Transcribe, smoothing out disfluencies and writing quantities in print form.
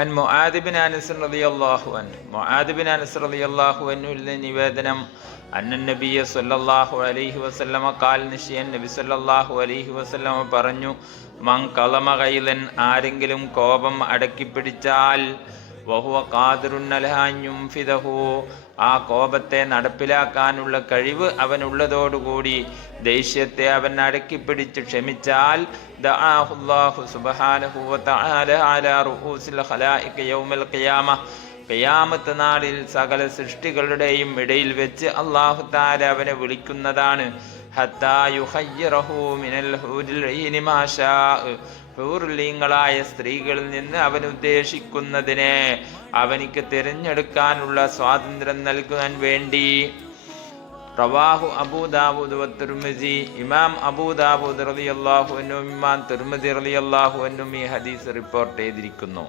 അൻ Muadh bin Anas റളിയല്ലാഹു അൻഹു, മുആദ് ബിൻ അനസ് റളിയല്ലാഹു അൻഹുവിൽ നിവേദനം, അന്ന നബിയ സല്ലല്ലാഹു അലൈഹി വസല്ലമ ഖാൽ, നിശ്ചയം നബി സല്ലല്ലാഹു അലൈഹി വസല്ലമ പറഞ്ഞു, മൻ കളമ ഗൈലൻ, ആരെങ്കിലും കോപം അടക്കിപ്പിടിച്ചാൽ, വഹുവ ഖാദിറുൻ അലാ അൻ യുൻഫിദഹു, ആ കോപത്തെ നടപ്പിലാക്കാനുള്ള കഴിവ് അവനുള്ളതോടുകൂടി ദേഷ്യത്തെ അവൻ അടക്കിപ്പിടിച്ച് ക്ഷമിച്ചാൽ, ദഅാഹുല്ലാഹു സുബ്ഹാനഹു വ തആല അലാ റൂസിൽ ഖലായിക യൗമൽ ഖിയാമ, ഖിയാമത്ത് നാളിൽ സകല സൃഷ്ടികളുടെയും ഇടയിൽ വെച്ച് അല്ലാഹു തആല അവനെ വിളിക്കുന്നതാണ്. ഹത്താ യുഖയ്യിറഹു മിനൽ ഹൂരിൽ ഈനി മാ ശാ, ഹൂറുലീങ്ങളായ സ്ത്രീകളിൽ നിന്ന് അവൻ ഉദ്ദേശിക്കുന്നതിനെ അവനിക്ക് തിരഞ്ഞെടുക്കാനുള്ള സ്വാതന്ത്ര്യം നൽകാൻ വേണ്ടി. റവാഹു അബൂ ദാവൂദ് വ തിർമിസി, ഇമാം അബൂ ദാവൂദ് റളിയല്ലാഹു അൻഹു, ഇമാം തിർമിസി റളിയല്ലാഹു അൻഹു ഈ ഹദീസ് റിപ്പോർട്ട് ചെയ്തിരിക്കുന്നു.